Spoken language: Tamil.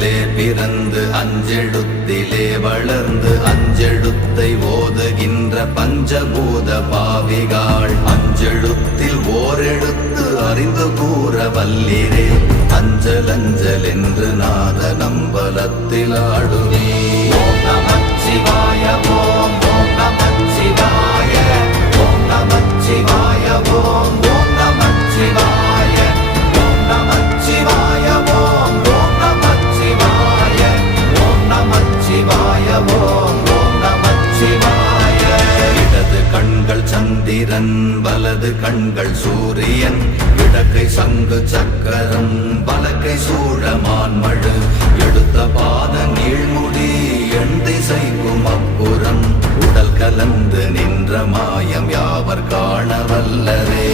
அஞ்செழுத்திலே பிறந்து அஞ்செழுத்திலே வளர்ந்து அஞ்செழுத்தை ஓதுகின்ற பஞ்சபூத பாவிகாள் அஞ்செழுத்தில் ஓரெழுத்து அறிந்து கூற வல்லிரே அஞ்சல் அஞ்சல் என்று நாத நம்பலத்தில் ஆடுவே. ஓம் நமச்சிவாய ஓம் ஓம் நமச்சிவாய ஓம் நமச்சிவாய ஓம் ஓம் நமச்சிவாய ஓம் நமச்சிவாய ஓம் ஓம் நமச்சிவாய ஓம் நமச்சிவாய ஓம் ஓம் நமச்சிவாய. இடது கண்கள் சந்திரன் வலது கண்கள் சூரியன் இடக்கை சங்கு சக்கரம் வலக்கை சூழமான்மழு எடுத்த பாத நீழ்முடி எண் திசைக்கும் அப்புறம் உடல் கலந்து நின்ற மாயம் யாவர் காண வல்லரே.